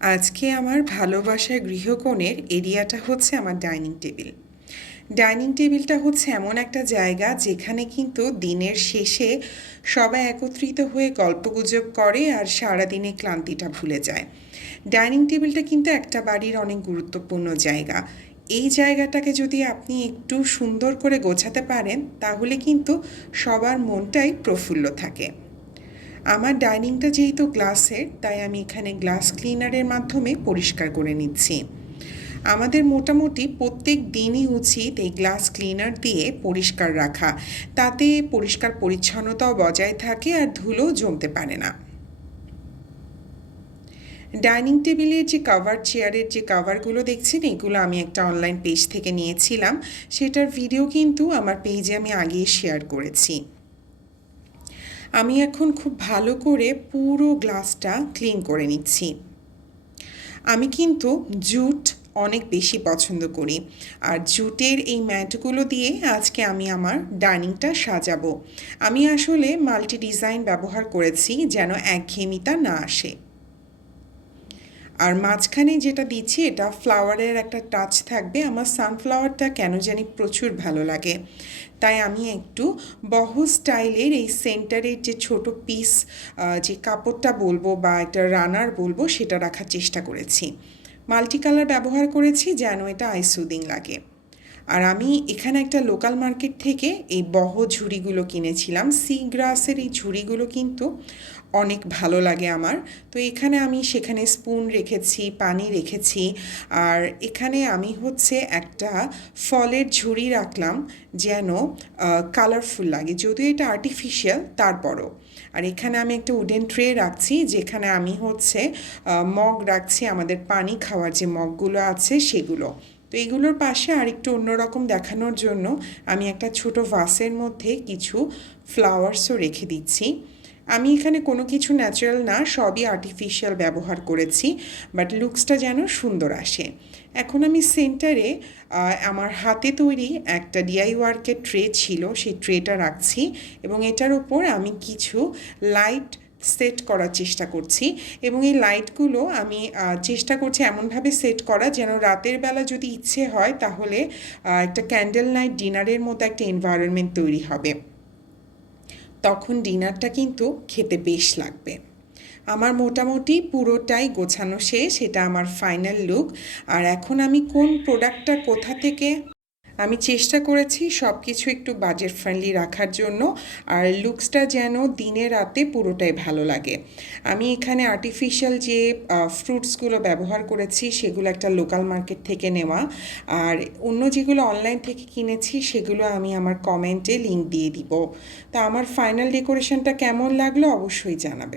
আজকে আমার ভালোবাসার গৃহকোণের এরিয়াটা হচ্ছে আমার ডাইনিং টেবিল। ডাইনিং টেবিলটা হচ্ছে এমন একটা জায়গা যেখানে কিন্তু দিনের শেষে সবাই একত্রিত হয়ে গল্পগুজব করে আর সারাদিনে ক্লান্তিটা ভুলে যায়। ডাইনিং টেবিলটা কিন্তু একটা বাড়ির অনেক গুরুত্বপূর্ণ জায়গা। এই জায়গাটাকে যদি আপনি একটু সুন্দর করে গোছাতে পারেন তাহলে কিন্তু সবার মনটাই প্রফুল্ল থাকে। আমার ডাইনিংটা যেহেতু গ্লাসের, তাই আমি এখানে গ্লাস ক্লিনারের মাধ্যমে পরিষ্কার করে নিচ্ছি। আমাদের মোটামুটি প্রত্যেক দিনই উচিত এই গ্লাস ক্লিনার দিয়ে পরিষ্কার রাখা। তাতে পরিষ্কার পরিচ্ছন্নতাও বজায় থাকে আর ধুলো জমতে পারে না। ডাইনিং টেবিলের যে কভার, চেয়ারের যে কভারগুলো দেখছেন, এগুলো আমি একটা অনলাইন পেজ থেকে নিয়েছিলাম। সেটার ভিডিও কিন্তু আমার পেজে আমি আগেই শেয়ার করেছি। আমি এখন খুব ভালো করে পুরো গ্লাসটা ক্লিন করে নিচ্ছি। আমি কিন্তু জুট অনেক বেশি পছন্দ করি, আর জুটের এই ম্যাটগুলো দিয়ে আজকে আমি আমার ডাইনিংটা সাজাবো। আমি আসলে মাল্টি ডিজাইন ব্যবহার করেছি যেন একঘেয়েমিতা না আসে। আর মাঝখানে যেটা দিচ্ছি এটা ফ্লাওয়ারের একটা টাচ থাকবে। আমার সানফ্লাওয়ারটা কেন জানি প্রচুর ভালো লাগে, তাই আমি একটু বহ স্টাইলের এই সেন্টারের যে ছোট পিস, যে কাপড়টা বলবো বা একটা রানার বলবো, সেটা রাখার চেষ্টা করেছি। মাল্টি কালার ব্যবহার করেছি যেন এটা আইসুদিং লাগে। আর আমি এখানে একটা লোকাল মার্কেট থেকে এই বহ ঝুড়িগুলো কিনেছিলাম। সি গ্রাসের এই ঝুড়িগুলো কিন্তু অনেক ভালো লাগে আমার। তো এখানে আমি সেখানে স্পুন রেখেছি, পানি রেখেছি, আর এখানে আমি হচ্ছে একটা ফলের ঝুড়ি রাখলাম যেন কালারফুল লাগে, যদিও এটা আর্টিফিশিয়াল তারপরও। আর এখানে আমি একটা উডেন ট্রে রাখছি যেখানে আমি হচ্ছে মগ রাখছি, আমাদের পানি খাওয়ার যে মগগুলো আছে সেগুলো। তো এগুলোর পাশে আরেকটু অন্যরকম দেখানোর জন্য আমি একটা ছোট ভাসের মধ্যে কিছু ফ্লাওয়ার্সও রেখে দিচ্ছি। আমি এখানে কোনো কিছু ন্যাচারাল না, সবই আর্টিফিশিয়াল ব্যবহার করেছি, বাট লুকসটা যেন সুন্দর আসে। এখন আমি সেন্টারে আমার হাতে তৈরি একটা ডিআই ওয়ার্কের ট্রে ছিল, সেই ট্রেটা রাখছি এবং এটার ওপর আমি কিছু লাইট সেট করার চেষ্টা করছি। এবং এই লাইটগুলো আমি চেষ্টা করছি এমনভাবে সেট করা যেন রাতের বেলা যদি ইচ্ছে হয় তাহলে একটা ক্যান্ডেল নাইট ডিনারের মতো একটা এনভায়রনমেন্ট তৈরি হবে, তখন ডিনারটা কিন্তু খেতে বেশ লাগবে। আমার মোটামুটি পুরোটাই গোছানো শেষ, এটা আমার ফাইনাল লুক। আর এখন আমি কোন প্রোডাক্টটা কোথা থেকে, আমি চেষ্টা করেছি সব কিছু একটু বাজেট ফ্রেন্ডলি রাখার জন্য, আর লুকসটা যেন দিনে রাতে পুরোটাই ভালো লাগে। আমি এখানে আর্টিফিশিয়াল যে ফ্রুটসগুলো ব্যবহার করেছি সেগুলো একটা লোকাল মার্কেট থেকে নেওয়া, আর অন্য যেগুলো অনলাইন থেকে কিনেছি সেগুলো আমি আমার কমেন্টে লিংক দিয়ে দিব। তা আমার ফাইনাল ডেকোরেশনটা কেমন লাগলো অবশ্যই জানাবেন।